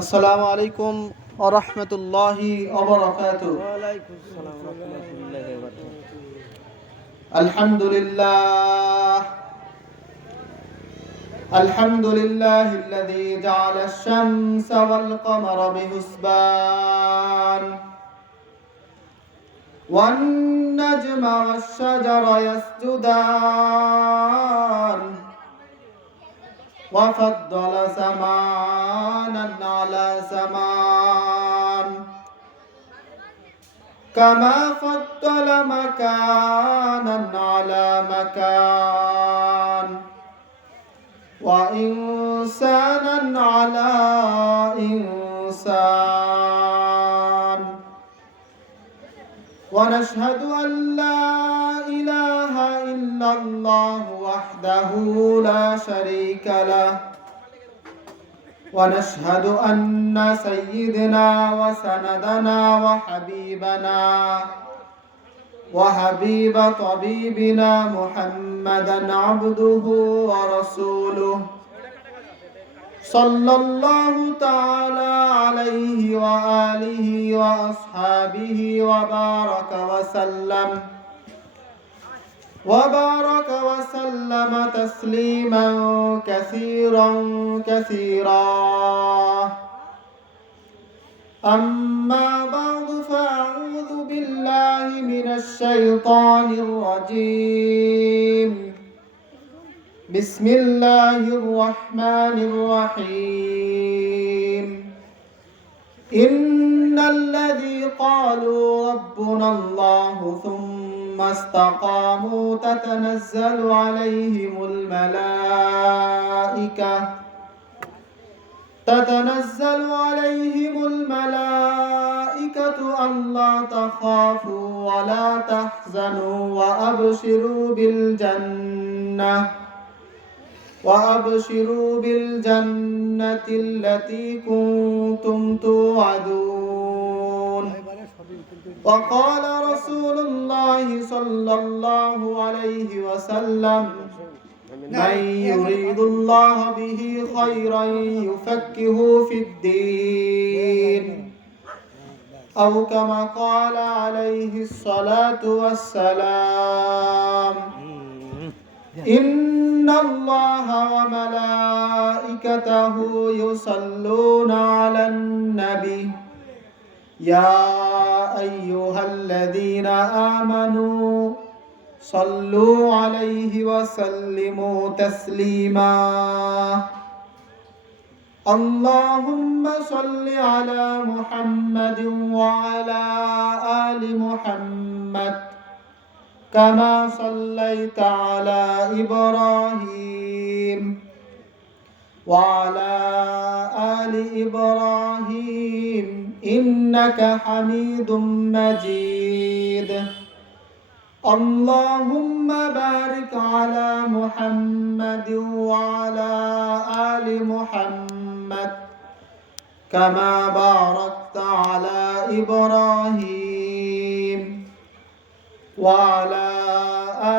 আসসালামু আলাইকুম ওয়া রাহমাতুল্লাহি ওয়া বারাকাতুহু। ওয়ালাইকুম আসসালাম ওয়া রাহমাতুল্লাহি ওয়া বারাকাতুহু। আলহামদুলিল্লাহিল্লাযী জা'আলা আশ-শামসা ওয়াল কমারা বিহুসবান ওয়ান নাজমা ওয়াশ-শাজারা ইয়াসজুদান ওয়া ফাদ্দালা সামানান আলা সামান كما فضل مكانا على مكان وإنسانا على إنسان ونشهد أن لا إله إلا الله وحده لا شريك له ونشهد أن سيدنا وسندنا وحبيب طبيبنا محمدا عبده ورسوله صلى الله تعالى عليه وآله وأصحابه وبارك وسلم تسليما كثيرا أما بعد فأعوذ بالله من الشيطان الرجيم بسم الله الرحمن الرحيم إن الذي قالوا ربنا الله ثم استقاموا تتنزل عليهم الملائكة ألا تخافوا ولا تحزنوا وأبشروا بالجنة التي كنتم توعدون وقال رسول الله صلى الله عليه وسلم من يريد الله به خيرا يفكه في الدين أو كما قال عليه الصلاة والسلام إن الله وملائكته يصلون على النبي يا أيها الذين آمنوا صلوا عليه وسلموا تسليما اللهم صل على محمد وعلى آل محمد كما صليت على إبراهيم وعلى آل إبراهيم إنك حميد مجيد اللهم بارك على محمد وعلى آل محمد كما باركت على إبراهيم وعلى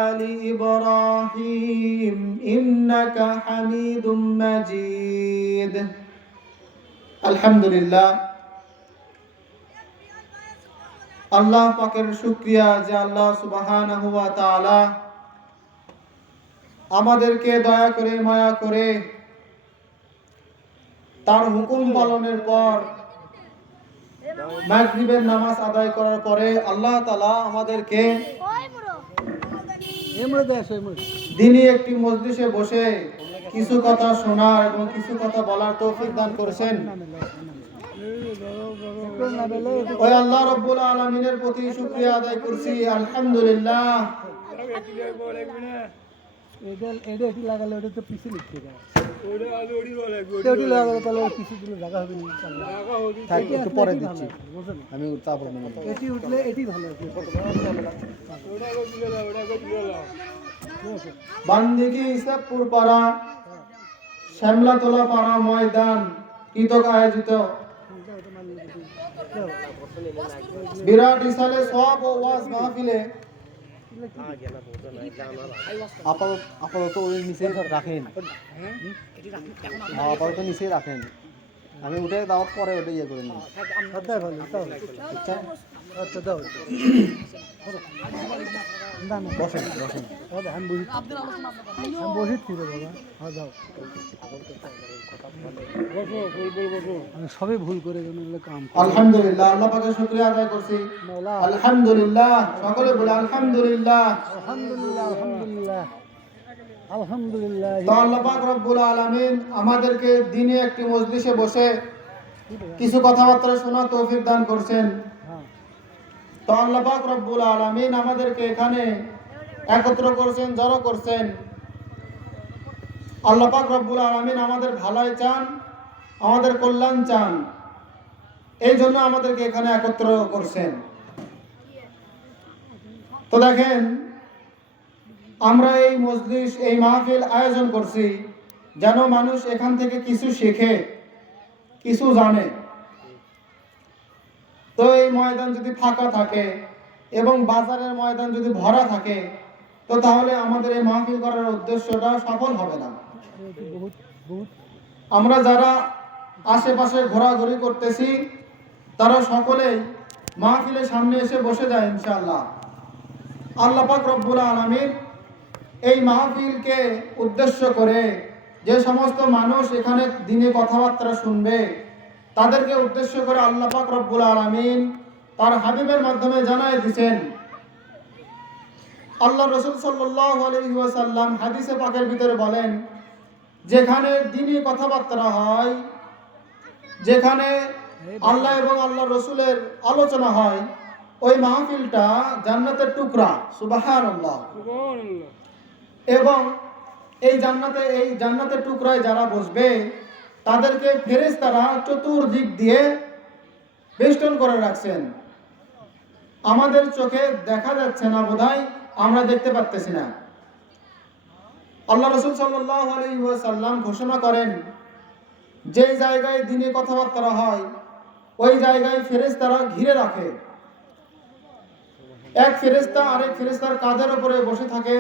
آل إبراهيم إنك حميد مجيد الحمد لله আল্লাহ পাকের শুকরিয়া যে আল্লাহ সুবহানাহু ওয়া তাআলা আমাদেরকে দয়া করে মায়া করে তার হুকুম পালনের পর মাগরিবের নামাজ আদায় করার পরে আল্লাহ তাআলা আমাদেরকে দিনী একটি মজলিসে বসে কিছু কথা শোনার এবং কিছু কথা বলার তৌফিক দান করেছেন। ওই আল্লাহ রাব্বুল আলামিনের প্রতি শুকরিয়া আদায় করছি আলহামদুলিল্লাহ। আমি বান্দিকি ইসাবপুর পাড়া শ্যামলাতলা পাড়া ময়দান কৃতক আয়োজিত বিরাট ইসালে সব ও ওয়াজ মাহফিলে আপাতত ওই নিচে রাখেন, আপাতত নিচে রাখেন। আমি উঠে দাওয়াত পরে ওটা ইয়ে করে নিই। আচ্ছা ভালো তাও আচ্ছা আচ্ছা দাও না না বসেন বসেন। দাদা আমি বসি ঠিক আছে বাবা হ্যাঁ যাও আমি সবই ভুল করে যেন এগুলো কাম করি। আলহামদুলিল্লাহ, আল্লাহ পাকের শুকরিয়া আদায় করছি। মওলা আলহামদুলিল্লাহ, সকলে বলে আলহামদুলিল্লাহ। আলহামদুলিল্লাহ আলহামদুলিল্লাহ আলহামদুলিল্লাহ তো আল্লাহ পাক রব্বুল আলামিন আমাদেরকে দিনে একটি মজলিসে বসে কিছু কথাবার্তা শোনার তৌফিক দান করছেন। হ্যাঁ তো আল্লাহ পাক রব্বুল আলামিন আমাদেরকে এখানে একত্র করছেন, জড়ো করছেন। আল্লাহ পাক রব্বুল আলামিন আমাদের ভালাই চান, আমাদের কল্যাণ চান, এই জন্য আমাদেরকে এখানে একত্র করছেন। তো দেখেন, আমরা এই মজলিস, এই মাহফিল আয়োজন করছি যেন মানুষ এখান থেকে কিছু শেখে, কিছু জানে। তো এই ময়দান যদি ফাঁকা থাকে এবং বাজারের ময়দান যদি ভরা থাকে, তো তাহলে আমাদের এই মাহফিল করার উদ্দেশ্যটা সফল হবে না। বহুত বহুত আমরা যারা আশেপাশে ঘোরাঘুরি করতেছি তারা সকলেই মাহফিলের সামনে এসে বসে যায় ইনশাআল্লাহ। আল্লাহ পাক রব্বুল আলামিন এই মাহফিলকে উদ্দেশ্য করে যে সমস্ত মানুষ এখানে দিনে কথাবার্তা শুনবে তাদেরকে উদ্দেশ্য করে আল্লাহ পাক রব্বুল আলামিন তার হাবিবের মাধ্যমে জানাই দিয়েছেন। আল্লাহ রাসূল সাল্লাল্লাহু আলাইহি ওয়াসাল্লাম হাদিসে পাকের ভিতরে বলেন, যেখানে দিনী কথাবার্তা হয়, যেখানে আল্লাহ এবং আল্লাহ রসুলের আলোচনা হয়, ওই মাহফিলটা জান্নাতের টুকরা। সুবহানাল্লাহ। এবং এই জান্নাতের টুকরায় যারা বসবে তাদেরকে ফেরেশতারা চতুর্দিক দিয়ে বেষ্টন করে রাখছেন। আমাদের চোখে দেখা যাচ্ছে না, বোধহয় আমরা দেখতে পাচ্তেছি না। আল্লাহ রাসূল সাল্লাল্লাহু আলাইহি ওয়াসাল্লাম ঘোষণা করেন, যে জায়গায় দিনে কথাবার্তা হয় ওই জায়গায় ফেরেশতারা ঘিরে রাখে। এক ফেরেশতা আরেক ফেরেশতার কাঁধের উপরে বসে থাকে,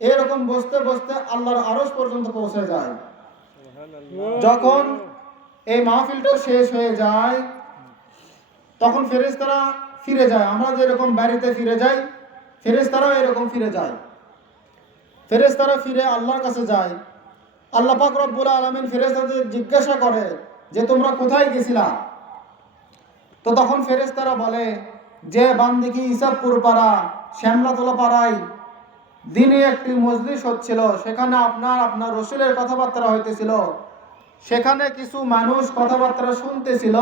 এরকম বসতে বসতে আল্লাহর আরশ পর্যন্ত পৌঁছে যায়। যখন এই মাহফিলটা শেষ হয়ে যায় তখন ফেরেশতারা ফিরে যায়। আমরা যেরকম বাড়িতে ফিরে যাই, ফেরেশতারাও এরকম ফিরে যায়। ফেরেশতারা ফিরে আল্লাহর কাছে যায়। আল্লাহ পাক রব্বুল আলামিন ফেরেশতাদের জিজ্ঞাসা করে যে তোমরা কোথায় গেছিলা? তো তখন ফেরেশতারা বলে যে বান্দিকি ইসাবপুর পাড়া, শ্যামলাতলা পাড়ায় দিনে একটি মজলিস হচ্ছিল, সেখানে আপনার রসুলের কথাবার্তা হইতেছিল, সেখানে কিছু মানুষ কথাবার্তা শুনতেছিল,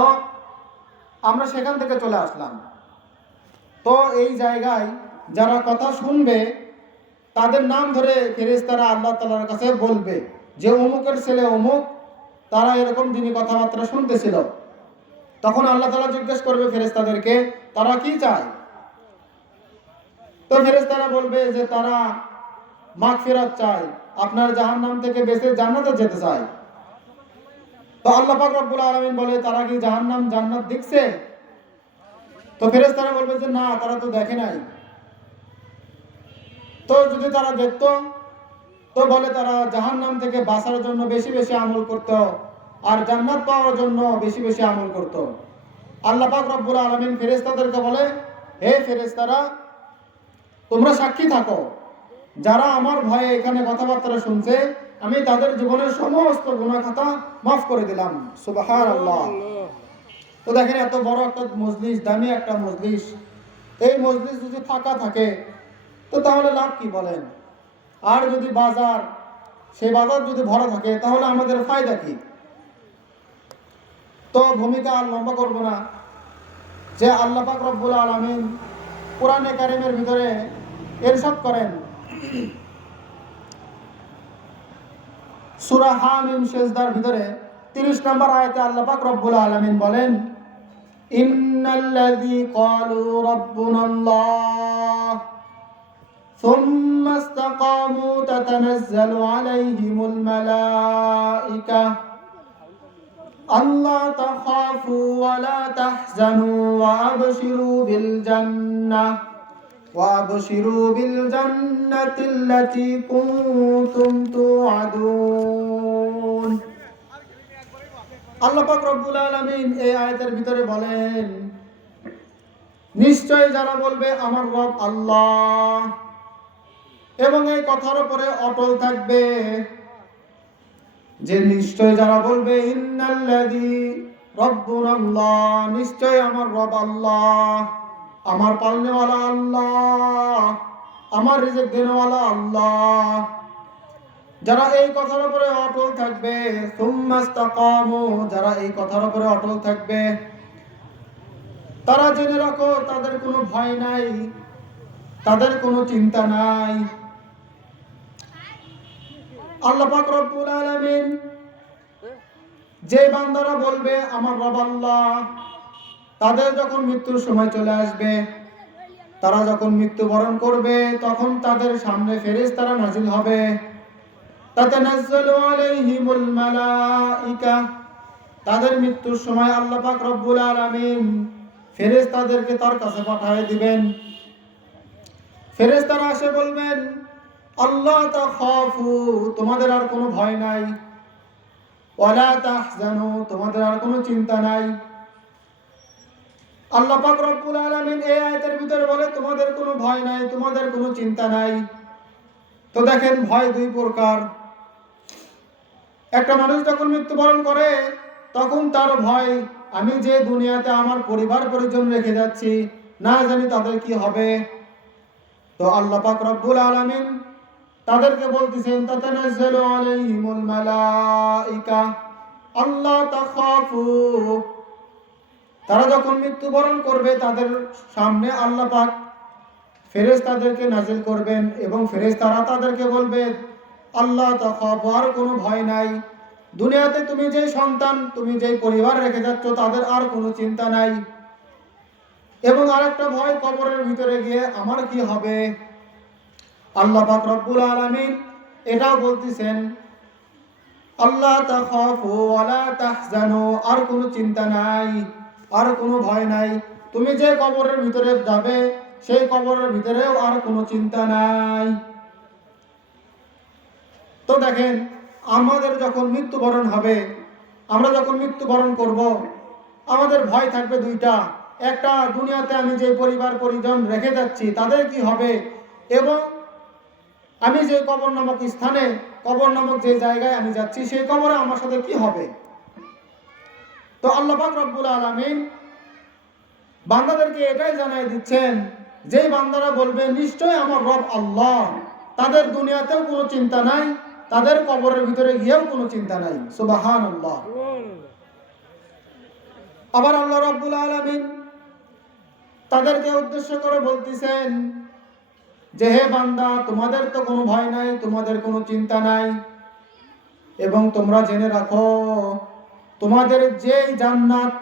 আমরা সেখান থেকে চলে আসলাম। তো এই জায়গায় যারা কথা শুনবে তাদের নাম ধরে ফেরেশতারা আল্লাহ তাআলার কাছে বলবে যে অমুকের ছেলে অমুক, তারা এরকম দিনই কথাবার্তা শুনতেছিল। তখন আল্লাহ তাআলা জিজ্ঞেস করবে ফেরেশতাদেরকে তারা কি চায়। তো ফেরেশতারা বলবে যে তারা মাগফিরাত চায়, আপনার জাহান্নাম থেকে বেঁচে জান্নাতে যেতে চায়। তো আল্লাহ পাক রব্বুল আলামিন বলে তারা কি জাহান্নাম জান্নাত দেখছে? তো ফেরেশতারা বলবে যে না, তারা তো দেখে নাই। তো যদি তারা দেখতো তো বলে তারা জাহান্নাম থেকে বাঁচার জন্য বেশি বেশি আমল করত আর জান্নাত পাওয়ার জন্য বেশি বেশি আমল করত। আল্লাহ পাক রব্বুল আলামিন ফেরেশতাদেরকে বলে, হে ফেরেশতারা, তোমরা সাক্ষী থাকো, যারা আমার ভয়ে এখানে কথাবার্তা শুনছে আমি তাদের জীবনের সমস্ত গুনাহ খাতা মাফ করে দিলাম। সুবহানাল্লাহ। তো দেখেন, এত বড় একটা মজলিস, দামি একটা মজলিস, এই মজলিস যদি ফাঁকা থাকে তো তাহলে লাভ কি বলেন? আর যদি বাজার, সেই বাজার যদি ভরা থাকে তাহলে আমাদের ফায়দা কি? তো ভূমিকা আর লম্বা করব না। যে আল্লাহ পাক রব্বুল আলামিন কোরআনে কারীমের ভিতরে ইরশাদ করেন, সূরা হামিম সিজদার ভিতরে 30 নম্বর আয়াতে আল্লাহ পাক রব্বুল আলামিন বলেন, ইন্নাল্লাযী ক্বালু রাব্বুনাল্লাহ সুম্মা ইসতাকামু তাতানাজ্জালু আলাইহিমুল মালায়েকা আল্লা তাখাফু ওয়া লা তাহজানু ওয়া আবশিরু বিল জান্নাতিল্লাতী কুনতুম তুআদুন। আল্লাহ পাক রব্বুল আলামিন এই আয়াতের ভিতরে বলেন, নিশ্চয় যারা বলবে আমার রব আল্লাহ এবং এই কথার উপরে অটল থাকবে, যে নিশ্চয় যারা বলবে ইন্নাল্লাযী রব্বুনাল্লাহ, নিশ্চয় আমার রব আল্লাহ, আমার পালনেওয়ালা আল্লাহ, আমার রিজিক দেনেওয়ালা আল্লাহ, যারা এই কথার উপরে অটল থাকবে, সুম্মাস্তাকামু, যারা এই কথার উপরে অটল থাকবে, তারা জেনে রাখো তাদের কোনো ভয় নাই, তাদের কোনো চিন্তা নাই। আল্লাহ পাক রব্বুল আলামিন যে বান্দারা বলবে আমার রব আল্লাহ, তাদের যখন মৃত্যুর সময় চলে আসবে, তারা যখন মৃত্যুবরণ করবে, তখন তাদের সামনে ফেরেশতারা নাজিল হবে। তাতানাজ্জালু আলাইহিমুল মালাইকা, তাদের মৃত্যুর সময় আল্লাহ পাক রব্বুল আলামিন ফেরেশতাদেরকে তার কাছে পাঠিয়ে দিবেন। ফেরেশতারা এসে বলবেন, আল্লাহ তাখাফু, তোমাদের আর কোনো ভয় নাই, ওয়ালা তাহজানু, তোমাদের আর কোনো চিন্তা নাই। আল্লাহ পাক রব্বুল আলামিন এই আয়াতের ভিতরে বলে তোমাদের কোনো ভয় নাই, তোমাদের কোনো চিন্তা নাই। তো দেখেন, ভয় দুই প্রকার। একটা মানুষ যখন মৃত্যুবরণ করে তখন তার ভয়, আমি যে দুনিয়াতে আমার পরিবার পরিজন রেখে যাচ্ছি, না জানি তাদের কি হবে। তো আল্লাহ পাক রব্বুল আলামিন তাদেরকে বলতেছেন, তাতানাজ্জালু আলাইহিমুল মালাইকা আল্লা তাখাফু, তারা যখন মৃত্যুবরণ করবে তাদের সামনে আল্লাহ পাক ফেরেশতাদেরকে নাজিল করবেন এবং ফেরেশতারা তাদেরকে বলবে, আল্লাহ তাখাফু, আর কোনো ভয় নাই, দুনিয়াতে তুমি যে সন্তান, তুমি যে পরিবার রেখে যাচ্ছ, তাদের আর কোনো চিন্তা নাই। এবং আরেকটা ভয়, কবরের ভিতরে গিয়ে আমার কি হবে। আল্লাহ পাক রব্বুল আলামিন এটাও বলতেছেন, আল্লাহ তাখাফু ওয়ালা তাহজানু, আর কোনো চিন্তা নাই, আর কোনো ভয় নাই, তুমি যে কবরের ভিতরে যাবে সেই কবরের ভিতরেও আর কোনো চিন্তা নাই। তো দেখেন, আমাদের যখন মৃত্যুবরণ হবে, আমরা যখন মৃত্যুবরণ করব, আমাদের ভয় থাকবে দুইটা। একটা, দুনিয়াতে আমি যে পরিবার পরিজন রেখে যাচ্ছি তাদের কি হবে, এবং আমি যে কবর নামক স্থানে, কবর নামক যে জায়গায় আমি যাচ্ছি সেই কবরে আমার সাথে কি হবে। তো আল্লাহ পাক রব্বুল আলামিন বান্দাদেরকে এটাই জানাই দিচ্ছেন, যেই বান্দারা বলবে নিশ্চয় আমার রব আল্লাহ, তাদের দুনিয়াতেও কোনো চিন্তা নাই, তাদের কবরের ভিতরে গিয়েও কোনো চিন্তা নাই। সুবহানাল্লাহ। আবার আল্লাহ রাব্বুল আলামিন তাদেরকে উদ্দেশ্য করে বলতেছেন যে, হে বান্দা, তোমাদের তো কোনো ভয় নাই, তোমাদের কোনো চিন্তা নাই, এবং তোমরা জেনে রাখো তোমাদের যেই জান্নাত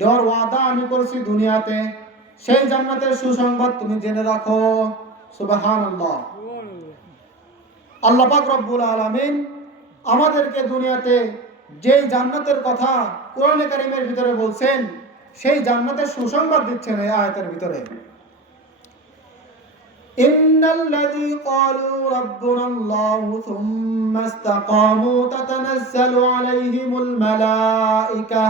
দেওয়ার ওয়াদা আমি করছি দুনিয়াতে, সেই জান্নাতের সুসংবাদ তুমি জেনে রাখো। সুবহানাল্লাহ। আল্লাহ পাক রব্বুল আলামিন আমাদেরকে দুনিয়াতে যেই জান্নাতের কথা কোরআনে কারীমের ভিতরে বলছেন, সেই জান্নাতের সুসংবাদ দিচ্ছেন এই আয়াতের ভিতরে। ইন্নাল্লাযী ক্বালু রাব্বুনাল্লাহু সুম্মা ইসতাকামু তাতানাজ্জালু আলাইহিমুল মালাইকা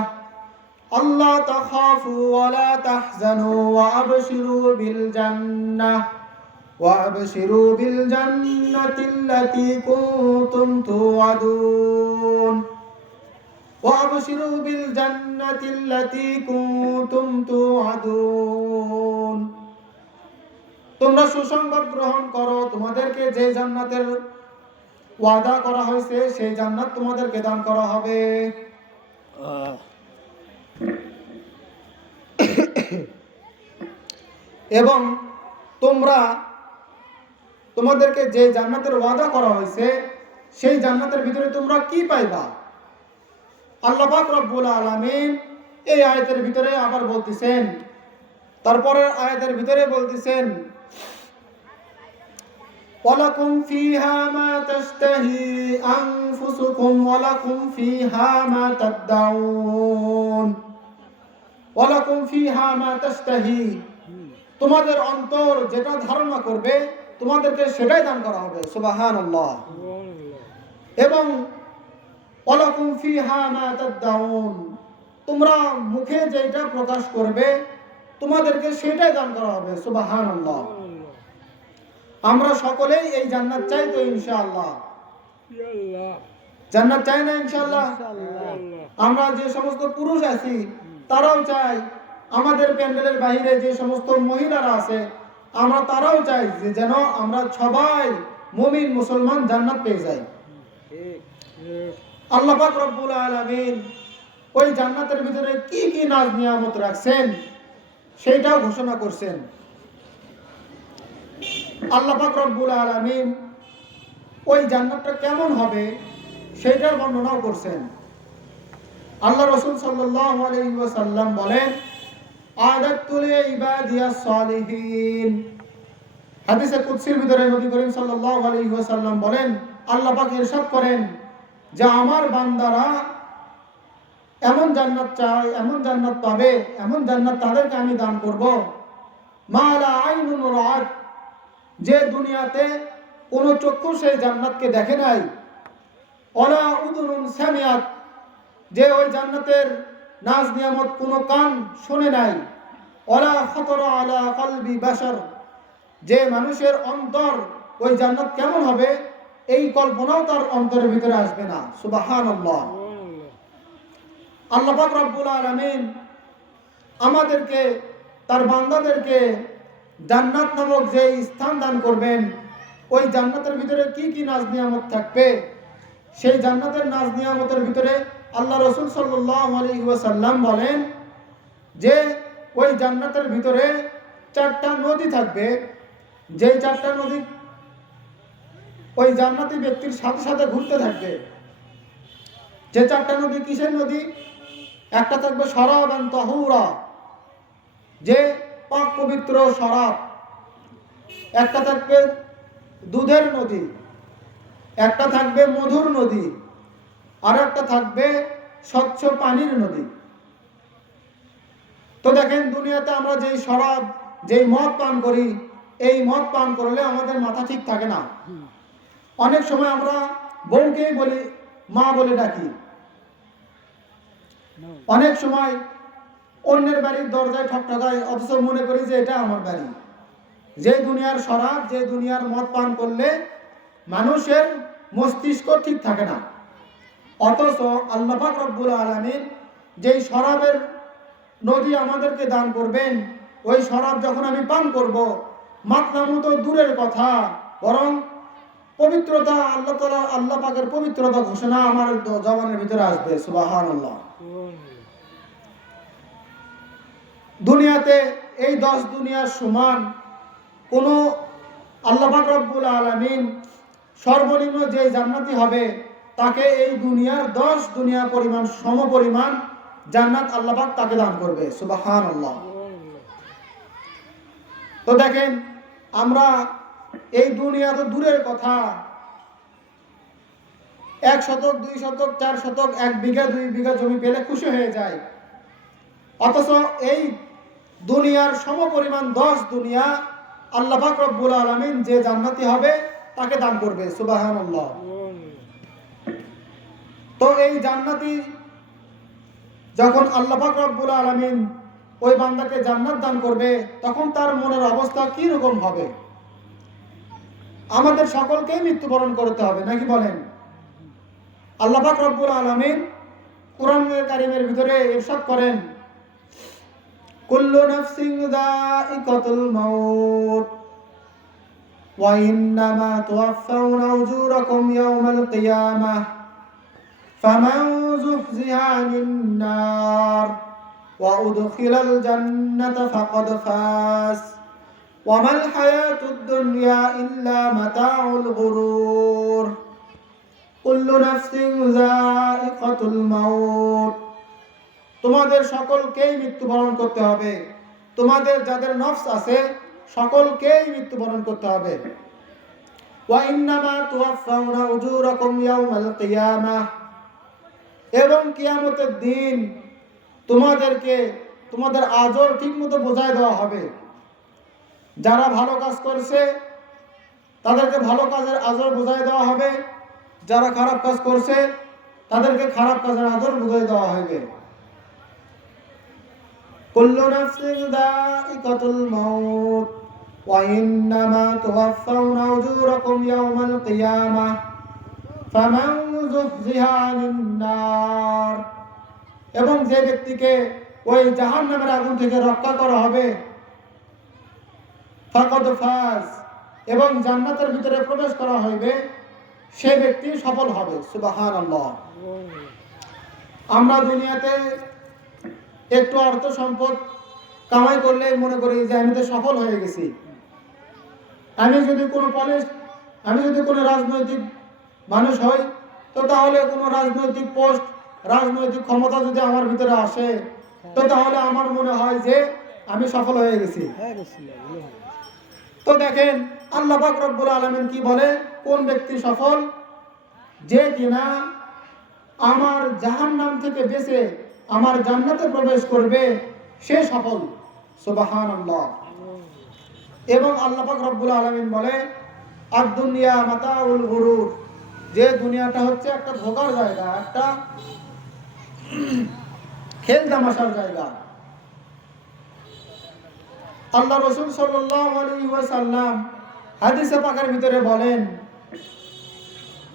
আল্লা তাখাফু ওয়া লা তাহজানু ওয়া আবশিরু বিল জান্নাহ وَأَبْشِرُوا بِالْجَنَّةِ الَّتِي كُنتُمْ تُوعَدُونَ وَأَبْشِرُوا بِالْجَنَّةِ الَّتِي كُنتُمْ تُوعَدُونَ, তোমরা সুসংবাদ গ্রহণ করো, তোমাদেরকে যে জান্নাতের ওয়াদা করা হয়েছে সেই জান্নাত তোমাদেরকে দান করা হবে। এবং তোমাদেরকে যে জান্নাতের ওয়াদা করা হয়েছে সেই জান্নাতের ভিতরে তোমরা কি পাইবা। আল্লাহ পাক রব্বুল আলামিন এই আয়াতের ভিতরে আবার বলতেছেন, তারপরে আয়াতের ভিতরে বলতেছেন, ওয়ালাকুম ফিহা মা তাশতাহি আনফুসুকুম ওয়ালাকুম ফিহা মা তাদদাউন। ওয়ালাকুম ফিহা মা তাশতাহি, তোমাদের অন্তর যেটা ধারণা করবে তোমাদেরকে সেটাই দান করা হবে। সুবহানাল্লাহ। এবং ওয়ালাকুম ফিহা মা তাদউন, তোমরা মুখে যেটা প্রকাশ করবে তোমাদেরকে সেটাই দান করা হবে। সুবহানাল্লাহ। আমরা সকলেই এই জান্নাত চাই তো ইনশাআল্লাহ? জান্নাত চাই না ইনশাআল্লাহ? আমরা যে সমস্ত পুরুষ আছি তারাও চাই, আমাদের প্যান্ডেলের বাইরে যে সমস্ত মহিলারা আছে আমরা তারাও চাই যে যেন আমরা সবাই মুমিন মুসলমান জান্নাত পেয়ে যাই। আল্লাহ পাক রব্বুল আলামিন ওই জান্নাতের ভিতরে কি কি নাজ নিয়ামত রাখছেন সেইটাও ঘোষণা করছেন। আল্লাহ পাক রব্বুল আলামিন ওই জান্নাতটা কেমন হবে সেইটার বর্ণনাও করছেন। আল্লাহ রাসূল সাল্লাল্লাহু আলাইহি ওয়াসাল্লাম বলেন, আ'দাতু লিইবাদিয়াস সালিহিন। হাদিসে কুদসির ভিতরে নবী করিম সাল্লাল্লাহু আলাইহি ওয়াসাল্লাম বলেন, আল্লাহ পাক ইরশাদ করেন যে আমার বান্দারা এমন জান্নাত চায়, এমন জান্নাত পাবে, এমন জান্নাত তাদেরকে আমি দান করব, মা লা আইনুন রাআত, যে দুনিয়াতে কোন চক্ষু সেই জান্নাতকে দেখে নাই, ওয়ালা উযুনুন সামিআত, যে ওই জান্নাতের নাজ নিয়ামত কোন কান শুনে নাই, ওয়ালা খাতারা আলা কলবি বাশার, যে মানুষের অন্তর ওই জান্নাত কেমন হবে এই কল্পনাও তার অন্তরের ভিতরে আসবে না। সুবহানাল্লাহ। আল্লাহ পাক রব্বুল আলামিন আমাদেরকে, তার বান্দাদেরকে জান্নাত নামক যে স্থান দান করবেন, ওই জান্নাতের ভিতরে কি কি নাজ নিয়ামত থাকবে সেই জান্নাতের নাজ নিয়ামতের ভিতরে আল্লাহ রাসূল সাল্লাল্লাহু আলাইহি ওয়াসাল্লাম বলেন যে ওই জান্নাতের ভিতরে 4টা নদী থাকবে, যে 4টা নদী ওই জান্নাতি ব্যক্তির সাথে সাথে ঘুরতে থাকবে। যে 4টা নদী কিসের নদী? একটা থাকবে শরাবান তাহুরা, যে পাক পবিত্র শরাব। একটা থাকবে দুধের নদী, একটা থাকবে মধুর নদী, আর একটা থাকবে স্বচ্ছ পানির নদী। তো দেখেন দুনিয়াতে আমরা যেই শরাব, যেই মদ পান করি, এই মদ পান করলে আমাদের মাথা ঠিক থাকে না। অনেক সময় আমরা বউকেই বলি মা বলে ডাকি, অনেক সময় অন্যের বাড়ির দরজায় ঠকঠকাই, অথচ মনে করি যে এটা আমার বাড়ি। যে দুনিয়ার শরাব, যে দুনিয়ার মদ পান করলে মানুষের মস্তিষ্ক ঠিক থাকে না, অথচ আল্লাহ পাক রব্বুল আলামিন যেই শরাবের নদী আমাদেরকে দান করবেন, ওই শরাব যখন আমি পান করব, মাতলামু তো দূরের কথা, বরং পবিত্রতা, আল্লাহ তাআলা, আল্লাহ পাকের পবিত্রতা ঘোষণা আমার জবানের ভিতরে আসবে। সুবহানাল্লাহ। দুনিয়াতে এই 10 দুনিয়ার সমান কোন আল্লাহ পাক রব্বুল আলামিন সর্বনিম্ন যে জান্নাতি হবে তাকে এই দুনিয়ার 10 দুনিয়া পরিমাণ সমপরিমাণ জান্নাত আল্লাহ পাক তাকে দান করবে। সুবহানাল্লাহ। তো দেখেন আমরা এই দুনিয়া তো দূরের কথা, 1 শতক 2 শতক 4 শতক 1 বিঘা 2 বিঘা জমি পেলে খুশি হয়ে যায়, অথচ এই দুনিয়ার সমপরিমাণ 10 দুনিয়া আল্লাহ পাক রব্বুল আলামিন যে জান্নাতি হবে তাকে দান করবে। সুবহানাল্লাহ। তো এই জান্নাতি যখন আল্লাহ পাক রব্বুল আলামিন ওই বান্দাকে জান্নাত দান করবে তখন তার মনের অবস্থা কি রকম হবে? আমাদের সকলকেই মৃত্যুবরণ করতে হবে, নাকি বলেন? আল্লাহ পাক রব্বুল আলামিন কোরআনের কারীমের ভিতরে ইরশাদ করেন, কুল্লু নাফসিন যায়িকাতুল মাউত ওয়া ইন্নামা তুওয়াফাউনা উজুরাকুম ইয়াওমাল কিয়ামাহ ফামান যুহজিহা আনিন নার ওয়া উদখিলাল জান্নাতা ফাকাদ ফাজ ওয়া মাল হায়াতুদ দুনিয়া ইল্লা মাতাউল গুরুর। কুল্লু নাফসিন যায়িকাতুল মাউত, তোমাদের সকলকেই মৃত্যুবরণ করতে হবে, তোমাদের যাদের নফস আছে সকলকেই মৃত্যুবরণ করতে হবে। ওয়া ইন্নামা তুওয়াফাউনা উজুরাকুম ইয়াওমাল কিয়ামাহ, এবং কিয়ামতের দিন তোমাদেরকে তোমাদের আজর ঠিকমতো বোঝায় দেওয়া হবে। যারা ভালো কাজ করছে তাদেরকে ভালো কাজের আজর বোঝায় দেওয়া হবে, যারা খারাপ কাজ করছে তাদেরকে খারাপ কাজের আদর বুঝিয়ে দেওয়া হইবে। কুল্লু নাফসিন যায়িকাতুল মাউত ওয়া ইন্নামা তুওয়াফাউনা উজুরাকুম ইয়াওমাল কিয়ামাহ ফামান যুহজিহা আনিন নার। এবং যে ব্যক্তিকে ওই জাহান্নামের আগুন থেকে রক্ষা করা হবে, ফাকাদ ফাজ, এবং জান্নাতের ভিতরে প্রবেশ করা হইবে, সে ব্যক্তি সফল হবে। সুবহানাল্লাহ। আমরা দুনিয়াতে একটু অর্থ সম্পদ কামাই করলে মনে করি যে আমি তো সফল হয়ে গেছি। আমি যদি কোনো রাজনৈতিক মানুষ হই, তো তাহলে কোনো রাজনৈতিক পোস্ট, রাজনৈতিক ক্ষমতা যদি আমার ভিতরে আসে, তো তাহলে আমার মনে হয় যে আমি সফল হয়ে গেছি। তো দেখেন আল্লাহ পাক রব্বুল আলামিন কি বলে, কোন ব্যক্তি সফল? যে কিনা আমার জাহান্নাম থেকে বেঁচে আমার জান্নাতে প্রবেশ করবে, সে সফল। সুবহানাল্লাহ। এবং আল্লাহ পাক রব্বুল আলামিন বলে, আদ-দুনিয়া মাতাউল গুরুর, যে দুনিয়াটা হচ্ছে একটা ধোঁকার জায়গা, একটা খেল তামাশার জায়গা। আল্লাহ রাসূল সাল্লাল্লাহু আলাইহি ওয়াসাল্লাম হাদিসে পাকের ভিতরে বলেন,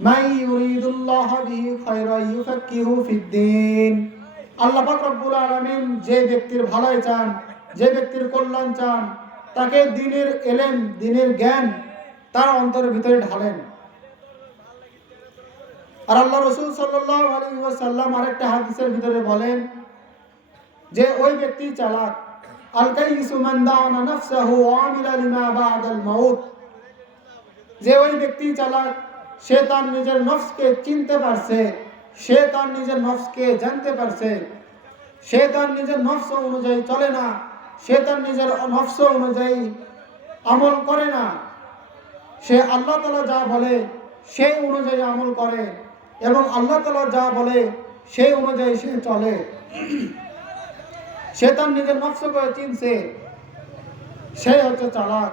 মাই ইউরিদুল্লাহু বিহি খায়রান ইউফাক্কিহু ফিদ্দীন। আল্লাহ পাক রব্বুল আলামিন যে ব্যক্তির ভালাই চান, যে ব্যক্তির কল্যাণ চান, তাকে দ্বীনের ইলম, দ্বীনের জ্ঞান তার অন্তরের ভিতরে ঢালেন। আর আল্লাহ রাসূল সাল্লাল্লাহু আলাইহি ওয়াসাল্লাম আরেকটা হাদিসের ভিতরে বলেন যে ওই ব্যক্তি চালাক, আল কাইসু মান দানা নাফসাহু ওয়া আমিলা লিমা বা'দাল মাউত। যে ওই ব্যক্তি চালাক, সে তার নিজের নফসকে চিনতে পারছে, সে তার নিজের নফসকে জানতে পারছে, সে তার নিজের নফস অনুযায়ী চলে না, সে তার নিজের নফস অনুযায়ী আমল করে না, সে আল্লাহ তাআলা যা বলে সেই অনুযায়ী আমল করে, এবং আল্লাহ তাআলা যা বলে সেই অনুযায়ী সে চলে। সে তার নিজের নফসকে চিনছে, সে হচ্ছে চালাক।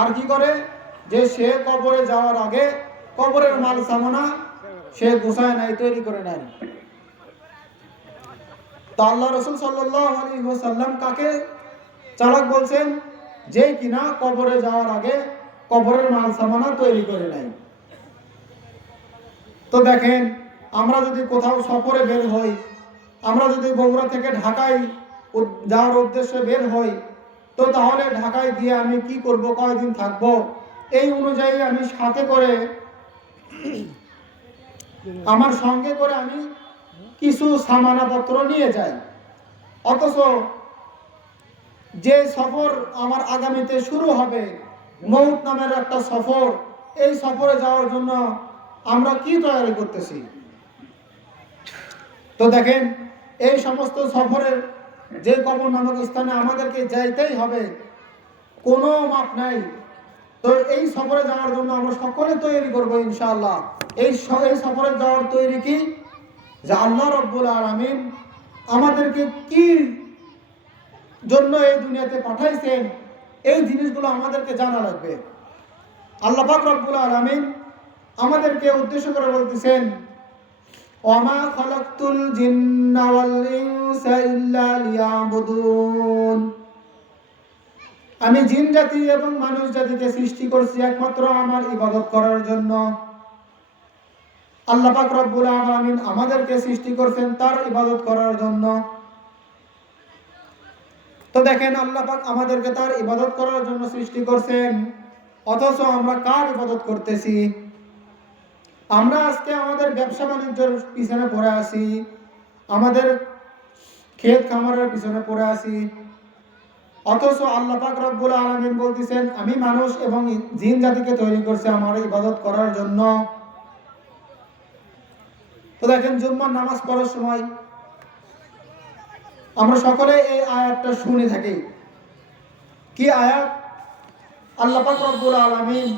আর কি করে? যে সে কবরে যাওয়ার আগে কবরের মাল সামানা সে গোছায় নাই, তৈরি করে নাই। তো আল্লাহ রাসূল সাল্লাল্লাহু আলাইহি ওয়াসাল্লাম কাকে চালাক বলছেন? যে কিনা কবরে যাওয়ার আগে কবরের মাল সামানা তৈরি করে নাই। তো দেখেন, আমরা যদি কোথাও সফরে বের হই, আমরা যদি বগুড়া থেকে ঢাকায় যাওয়ার উদ্দেশ্যে বের হই, তো তাহলে ঢাকায় গিয়ে আমি কি করব, কয়দিন থাকবো, এই অনুযায়ী আমি সাথে করে, আমার সঙ্গে করে আমি কিছু সামানাপত্র নিয়ে যাই। অথচ যে সফর আমার আগামীতে শুরু হবে, মউত নামের একটা সফর, এই সফরে যাওয়ার জন্য আমরা কি তৈরি করতেছি? তো দেখেন, এই সমস্ত সফরের যে কবর নামক স্থানে আমাদেরকে যাইতেই হবে, কোনো মাপ নাই। তো এই সফরে যাওয়ার জন্য আমরা সকলে তৈরি করবো ইনশাআল্লাহ। এই সফরে যাওয়ার তৈরি কি? যে আল্লাহ রব্বুল আলামিন আমাদেরকে কি জন্য এই দুনিয়াতে পাঠাইছেন, এই জিনিসগুলো আমাদেরকে জানা লাগবে। আল্লাহ পাক রব্বুল আলামিন আমাদেরকে উদ্দেশ্য করে বলতেছেন, ওয়ামা খালাকতুল জিন্না ওয়াল ইনসা ইল্লা লিয়াবুদুন। আমি জিন জাতি এবং মানুষ জাতিকে সৃষ্টি করছি একমাত্র আমার ইবাদত করার জন্য। আল্লাহ পাক রব্বুল আলামিন আমাদেরকে সৃষ্টি করেছেন তার ইবাদত করার জন্য। তো দেখেন, আল্লাহ পাক আমাদেরকে তার ইবাদত করার জন্য সৃষ্টি করেছেন, অথচ আমরা কার ইবাদত করতেছি? আমরা আজকে আমাদের ব্যবসা বাণিজ্যের পিছনে পড়ে আছি, আমাদের ক্ষেত খামারের পিছনে পড়ে আছি, অথচ আল্লাহ পাক রব্বুল আলামিন বলতেছেন আমি মানুষ এবং জিন জাতিকে তৈরি করছি আমার ইবাদত করার জন্য। তো দেখেন, জুম্মার নামাজ পড়ার সময় আমরা সকলে এই আয়াতটা শুনে থাকি। কি আয়াত? আল্লাহ পাক রব্বুল আলামিন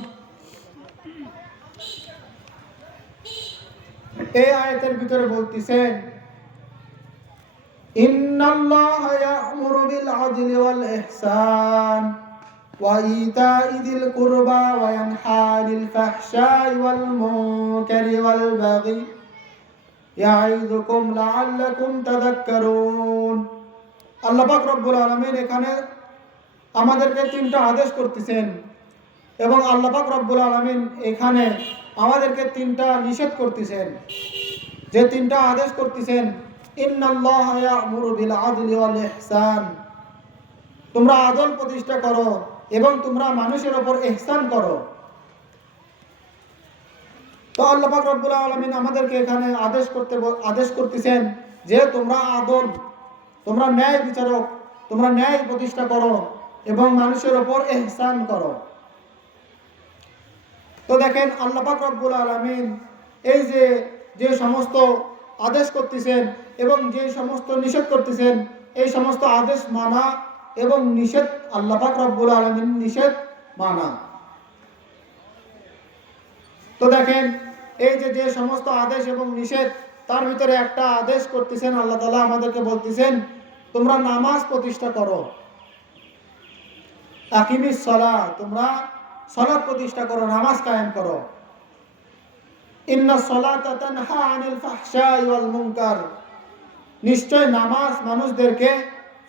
এই আয়াতের ভিতরে বলতেছেন, ইন্নাল্লাহা ইয়া'মুরু বিল আদলি ওয়াল ইহসান ওয়া ইতা'i যিল কুরবা ওয়া ইয়ানহা আনিল ফাহশা'i ওয়াল মুনকারি ওয়াল বাগি ইয়াইযুকুম লাআল্লাকুম তাযাক্কারুন। আল্লাহ পাক রব্বুল আলামিন এখানে আমাদেরকে তিনটা আদেশ করতেছেন এবং আল্লাহ পাক রব্বুল আলামিন এখানে আমাদেরকে তিনটা নিষেধ করতেছেন। যে তিনটা আদেশ করতেছেন, ইন্নাল্লাহা ইয়া'মুরু বিল আদলি ওয়াল ইহসান, তোমরা আদল প্রতিষ্ঠা করো এবং তোমরা মানুষের উপর ইহসান করো। তো আল্লাহ পাক রব্বুল আলামিন আমাদেরকে এখানে আদেশ করতেছেন যে তোমরা আদল, তোমরা ন্যায় বিচারক, তোমরা ন্যায় প্রতিষ্ঠা করো এবং মানুষের উপর ইহসান করো। তো দেখেন আল্লাহ পাক রব্বুল আলামিন এই যে সমস্ত আদেশ করতেছেন এবং যে সমস্ত নিষেধ করতেছেন, এই সমস্ত আদেশ মানা এবং নিষেধ আল্লাহ পাক রব্বুল আলামিন নিষেধ মানা। তো দেখেন এই যে সমস্ত আদেশ এবং নিষেধ, তার ভিতরে একটা আদেশ করতেছেন আল্লাহ তাআলা আমাদেরকে বলতেছেন তোমরা নামাজ প্রতিষ্ঠা করো। আকিমিস সালাহ, তোমরা সালাত প্রতিষ্ঠা করো, নামাজ কায়েম করো। ইন্নাস সালাতা তানহা আনিল ফাহশাই ওয়াল মুনকার, নিশ্চয় নামাজ মানুষদেরকে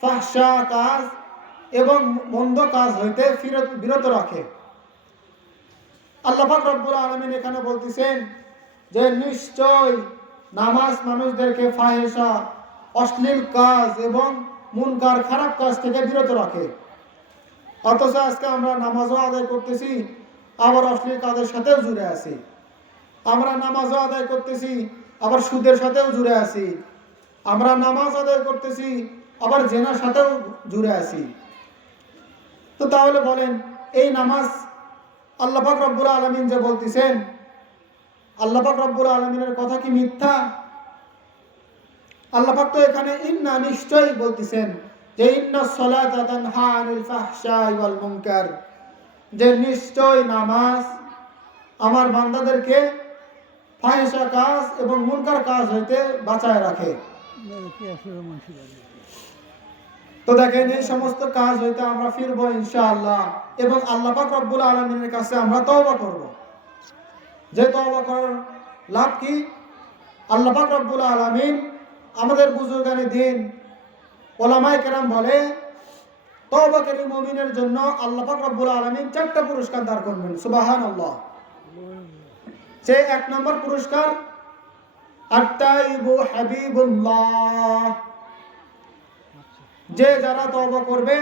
ফাহশা কাজ এবং মন্দ কাজ হইতে বিরত রাখে। আল্লাহ পাক রব্বুল আলামিন এখানে বলতেছেন যে নিশ্চয় নামাজ মানুষদেরকে ফাহিশা, অশ্লীল কাজ এবং মুনকার, খারাপ কাজ থেকে বিরত রাখে। অথচ আজকে আমরা নামাজও আদায় করতেছি, আবার অশ্লীল কাজের সাথেও জুড়ে আছি। আমরা নামাজও আদায় করতেছি, আবার সুদের সাথেও জুড়ে আছি। আমরা নামাজ আদায় করতেছি, আবার জেনার সাথেও জুড়ে আছি। তো তাহলে বলেন এই নামাজ আল্লাহ পাক রব্বুল আলামিন যে বলতেছেন, আল্লাহ পাক রব্বুল আলামিনের কথা কি মিথ্যা? আল্লাহ পাক তো এখানে ইন্না, নিশ্চয়ই বলতেছেন যে ইন্নাস সালাতা তানহা আনিল ফাহশাই ওয়াল মুনকার, যে নিশ্চয় নামাজ আমার বান্দাদেরকে ফাহিশা কাজ এবং মুনকার কাজ হইতে বাঁচায় রাখে। তো দেখেন এই সমস্ত কাজ হইতে আমরা ফিরবো ইনশাআল্লাহ এবং আল্লাহ পাক রব্বুল আলামিনের কাছে আমরা তওবা করব। যে তওবা করার লাভ কি? আল্লাহ পাক রব্বুল আলামিন আমাদের বুজুর্গানে দিন ওলামায়ে কেরাম বলে তওবাকারী মুমিনের জন্য আল্লাহ পাক রব্বুল আলামিন 4টা পুরস্কার দান করবেন। সুবহানাল্লাহ। যে 1 নম্বর পুরস্কার আত-তাইবু হাবিবুল্লাহ, যে যারা তওবা করবে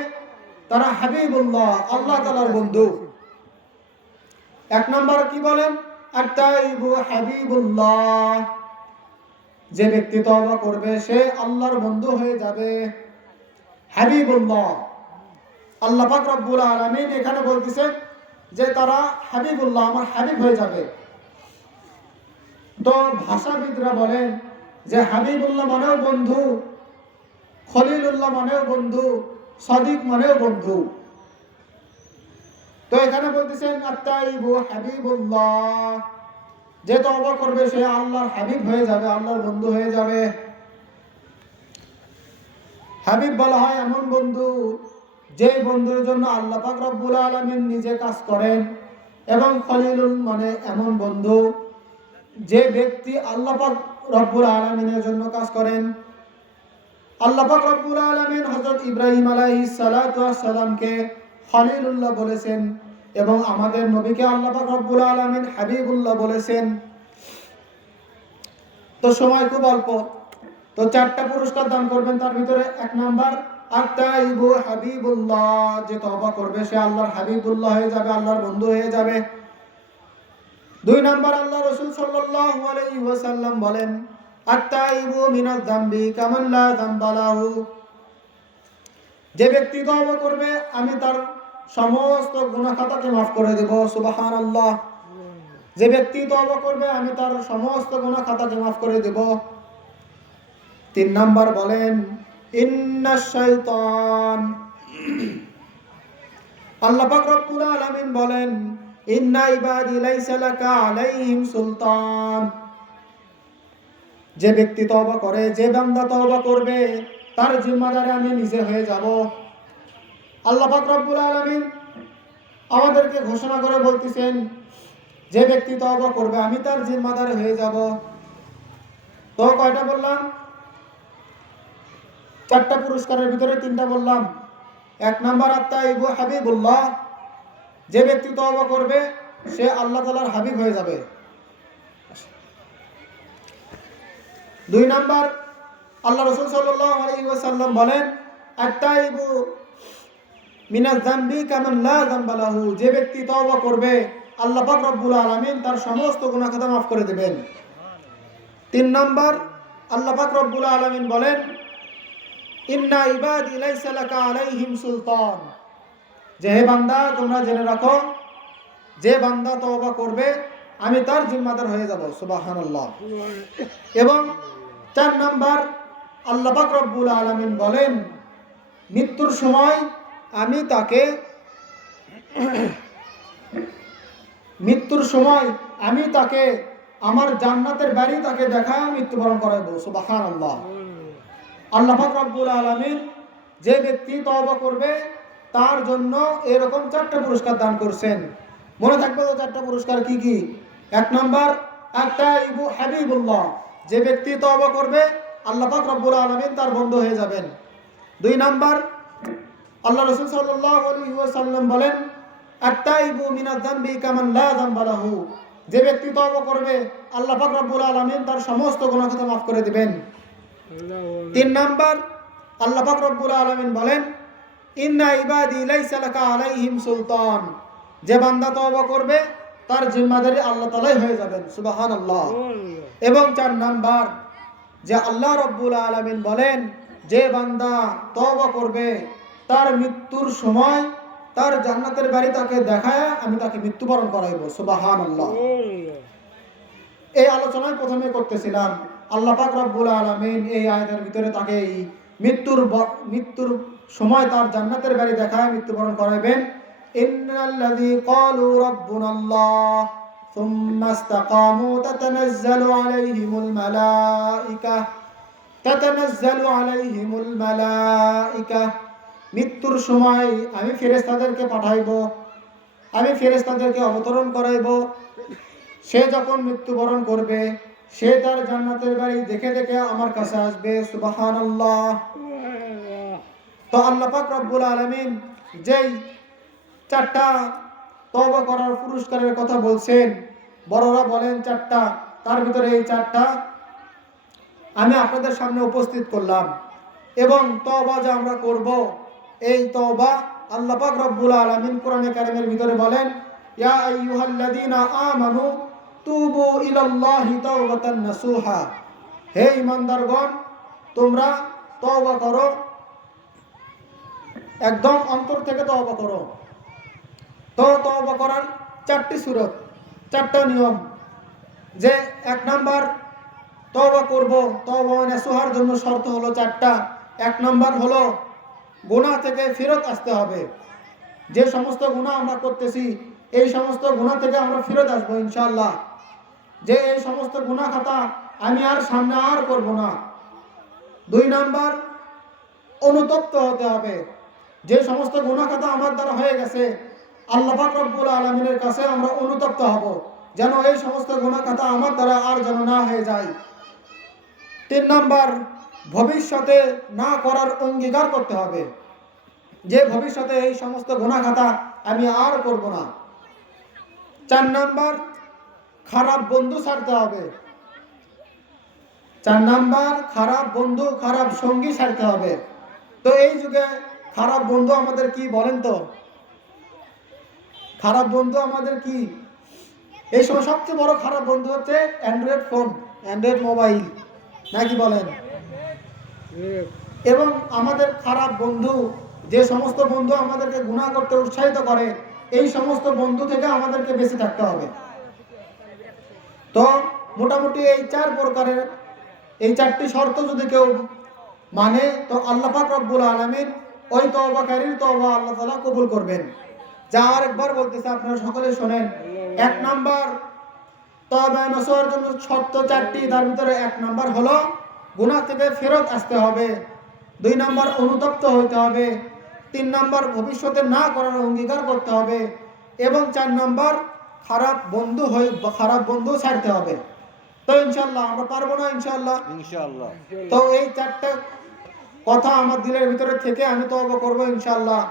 তারা হাবিবুল্লাহ, আল্লাহ তাআলার বন্ধু। 1 নম্বর কি বলেন? আত-তাইবু হাবিবুল্লাহ, যে ব্যক্তি তওবা করবে সে আল্লাহর বন্ধু হয়ে যাবে। হাবিবুল্লাহ, আল্লাহ পাক রব্বুল আলামিন এখানে বলতেছেন যে তারা হাবিবুল্লাহ, আমার হাবিব হয়ে যাবে। তো ভাষাবিদরা বলেন যে হাবিবুল্লাহ মানেও বন্ধু, খলিলুল্লাহ মানেও বন্ধু, সাদিক মানেও বন্ধু। তো এখানে বলতেছেন আত-তাইবু হাবিবুল্লাহ, যে তওবা করবে সে আল্লাহর হাবিব হয়ে যাবে, আল্লাহর বন্ধু হয়ে যাবে। হাবিব বলা হয় এমন বন্ধু যে বন্ধুর জন্য আল্লাহ পাক রব্বুল আলামিন নিজে কাজ করেন, এবং খলিলুল মানে এমন বন্ধু যে ব্যক্তি আল্লাহ পাক রব্বুল আলামিনের জন্য কাজ করেন। আল্লাহ পাক রব্বুল আলামিন হযরত ইব্রাহিম আলাইহিস সালাতু ওয়াস সালামকে খলিলুল্লাহ বলেছেন এবং আমাদের নবীকে আল্লাহ পাক রব্বুল আলামিন হাবিবুল্লাহ বলেছেন। তো সময় খুব অল্প, তো 4টা পুরস্কার দান করবেন। তার ভিতরে 1 নাম্বার আত-তাইবু হাবিবুল্লাহ, যে তওবা করবে সে আল্লাহর হাবিবুল্লাহ হয়ে যাবে, আল্লাহর বন্ধু হয়ে যাবে। 2 নাম্বার আল্লাহ রাসূল সাল্লাল্লাহু আলাইহি ওয়াসাল্লাম বলেন আত-তাইবু মিনাজ যামবি কামান লা যামবা লাহু, যে ব্যক্তি তওবা করবে আমি তার সমস্ত গুনাহ খাতাকে মাফ করে দেব। সুবহানাল্লাহ। যে ব্যক্তি তওবা করবে আমি তার সমস্ত গুনাহ খাতাকে মাফ করে দেব। 3 নাম্বার বলেন ইন্নাশ শাইতান, আল্লাহ পাক রব্বুল আলামিন বলেন ইন্না ইবাদি লাইসা লাকা আলাইহিম সুলতান, যে ব্যক্তি তওবা করে, যে বান্দা তওবা করবে তার জিম্মাদার আমি নিজে হয়ে যাব। আল্লাহ পাক রব্বুল আলামিন আমাদেরকে ঘোষণা করে বলতেছেন যে ব্যক্তি তওবা করবে আমি তার জিম্মাদার হয়ে যাব। তো কয়টা বললাম? 4টা পুরস্কারের ভিতরে 3টা বললাম। 1 নাম্বার আত-তাইবু হাবিবুল্লাহ, যে ব্যক্তি তওবা করবে সে আল্লাহ তাআলার হাবিব হয়ে যাবে। 2 নাম্বার আল্লাহ রাসূল সাল্লাল্লাহু আলাইহি ওয়াসাল্লাম বলেন, আত-তাইবু মিনাজ যামবি কামান লা যামবা লাহু, যে ব্যক্তি তওবা করবে আল্লাহ পাক রব্বুল আলামিন তার সমস্ত গুনাহ খাতা মাফ করে দিবেন। 3 নাম্বার আল্লাহ পাক রব্বুল আলামিন বলেন, ইন্না ইবাদি লাইসা লাকা আলাইহিম সুলতান, যে হে বান্দা তোমরা জেনে রাখো, যে বান্দা তওবা করবে আমি তার জিম্মাদার হয়ে যাব। সুবহানাল্লাহ। এবং 4 নাম্বার আল্লাহ পাক রব্বুল আলামিন বলেন, মৃত্যুর সময় আমি তাকে আমার জান্নাতের বাড়ি তাকে দেখায় মৃত্যুবরণ করাইব। সুবহানাল্লাহ। আল্লাহ পাক রব্বুল আলামিন যে ব্যক্তি তওবা করবে তার জন্য এরকম 4টা পুরস্কার দান করছেন। মনে থাকবে তো 4টা পুরস্কার কি কি? 1 নাম্বার আত-তাইবু হাবিবুল্লাহ, যে ব্যক্তি তওবা করবে আল্লাহ পাক রব্বুল আলামিন তার বন্ধু হয়ে যাবেন। 2 নাম্বার আল্লাহ রাসূল সাল্লাল্লাহু আলাইহি ওয়াসাল্লাম বলেন, আত-তাইবু মিনাজ যামবি কামান লা যামবা লাহু, যে ব্যক্তি তওবা করবে আল্লাহ পাক রব্বুল আলামিন তার সমস্ত গুনাহ খাতা মাফ করে দিবেন। 3 নাম্বার আল্লাহ পাক রব্বুল আলামিন বলেন, ইন্না ইবাদি লাইসা লাকা আলাইহিম সুলতান, যে বান্দা তওবা করবে তার জিম্মাদারি আল্লাহ তাআলাই হয়ে যাবেন। সুবহানাল্লাহ। এবং 4 নাম্বার যে আল্লাহ রব্বুল আলামিন বলেন, যে বান্দা তওবা করবে তার মৃত্যুর সময় তার জান্নাতের বাড়ি তাকে দেখায় আমি তাকে মৃত্যুবরণ করাইব। সুবহানাল্লাহ। এই আলোচনায় প্রথমে করতেছিলাম আল্লাহ পাক রব্বুল আলামিন এই আয়াতের ভিতরে তাকে এই মৃত্যুর সময় তার জান্নাতের বাড়ি দেখায় মৃত্যুবরণ করাইবেন। ইন্নাল্লাযী ক্বালু রাব্বুনাল্লাহ সুম্মা ইসতাকামু তাতানাজ্জালু আলাইহিমুল মালাইকা, মৃত্যুর সময় আমি ফেরেশতাদেরকে পাঠাইব, আমি ফেরেশতাদেরকে অবতরণ করাইব। সে যখন মৃত্যুবরণ করবে সে তার জান্নাতের বাড়ি দেখে দেখে আমার কাছে আসবে। সুবহানাল্লাহ। তো আল্লাহ পাক রব্বুল আলামিন যেই 4টা তওবা করার পুরস্কারের কথা বলছেন, বড়রা বলেন 4টা, তার ভিতরে এই 4টা আমি আপনাদের সামনে উপস্থিত করলাম। এবং তওবা যে আমরা করব, এই তওবা আল্লাহ পাক রব্বুল আলামিন কোরআনে কারীমের ভিতরে বলেন, ইয়া আইয়ুহাল্লাযীনা আমানু তুবু ইলাল্লাহি তাওবাতান নাসুহা, হে ঈমানদারগণ তোমরা তওবা করো, একদম অন্তর থেকে তওবা করো। তো তওবা করার 4টি সূরত, 4টা নিয়ম। যে 1 নাম্বার তওবা করব, তওবা নাসুহার জন্য শর্ত হলো 4টা। 1 নাম্বার হলো গুনাহ থেকে ফিরত আসতে হবে। যে সমস্ত গুনাহ আমরা করতেছি এই সমস্ত গুনাহ থেকে আমরা ফিরত আসবো ইনশাআল্লাহ। যে এই সমস্ত গুনাহ খাতা আমি আর সামনে আর করব না। 2 নাম্বার অনুতপ্ত হতে হবে। যে সমস্ত গুনাহ খাতা আমার দ্বারা হয়ে গেছে আল্লাহ পাক রব্বুল আলামিনের কাছে আমরা অনুতপ্ত হব, যেন এই সমস্ত গুনাহ খাতা আমার দ্বারা আর যেন না হয়ে যায়। 3 নাম্বার ভবিষ্যতে না করার অঙ্গীকার করতে হবে, যে ভবিষ্যতে এই সমস্ত গুনাহ খাতা আমি আর করব না। 4 নাম্বার খারাপ বন্ধু ছাড়তে হবে। 4 নাম্বার খারাপ বন্ধু, খারাপ সঙ্গী ছাড়তে হবে। তো এই যুগে খারাপ বন্ধু আমাদের কি বলেন তো? খারাপ বন্ধু আমাদের কি? এই সময় সবচেয়ে বড় খারাপ বন্ধু হচ্ছে অ্যান্ড্রয়েড ফোন, অ্যান্ড্রয়েড মোবাইল, নাকি বলেন? এবং আমাদের খারাপ বন্ধু, যে সমস্ত বন্ধু আমাদেরকে গুনাহ করতে উৎসাহিত করে, এই সমস্ত বন্ধু থেকে আমাদেরকে বেঁচে থাকতে হবে। তো মোটামুটি এই 4 প্রকারের এই 4টি শর্ত যদি কেউ মানে তো আল্লাহ পাক রব্বুল আলামিন ওই তওবাকারীর তওবা আল্লাহ তাআলা কবুল করবেন। যা আরেকবার বলতেছে আপনারা সকলে শুনেন। 1 নাম্বার তওবা নসুহার জন্য শর্ত 4টি, তার ভিতরে 1 নাম্বার হলো গুনাহ থেকে ফেরত আসতে হবে। 2 নাম্বার অনুতপ্ত হইতে হবে। 3 নাম্বার ভবিষ্যতে না করার অঙ্গীকার করতে হবে। এবং 4 নাম্বার খারাপ বন্ধু ছাড়তে হবে। তো ইনশাআল্লাহ আমরা পারবো না ইনশাআল্লাহ। ইনশাআল্লাহ। তো এই চারটা কথা আমার দিলের ভিতরে থেকে আমি তওবা করবো ইনশাআল্লাহ।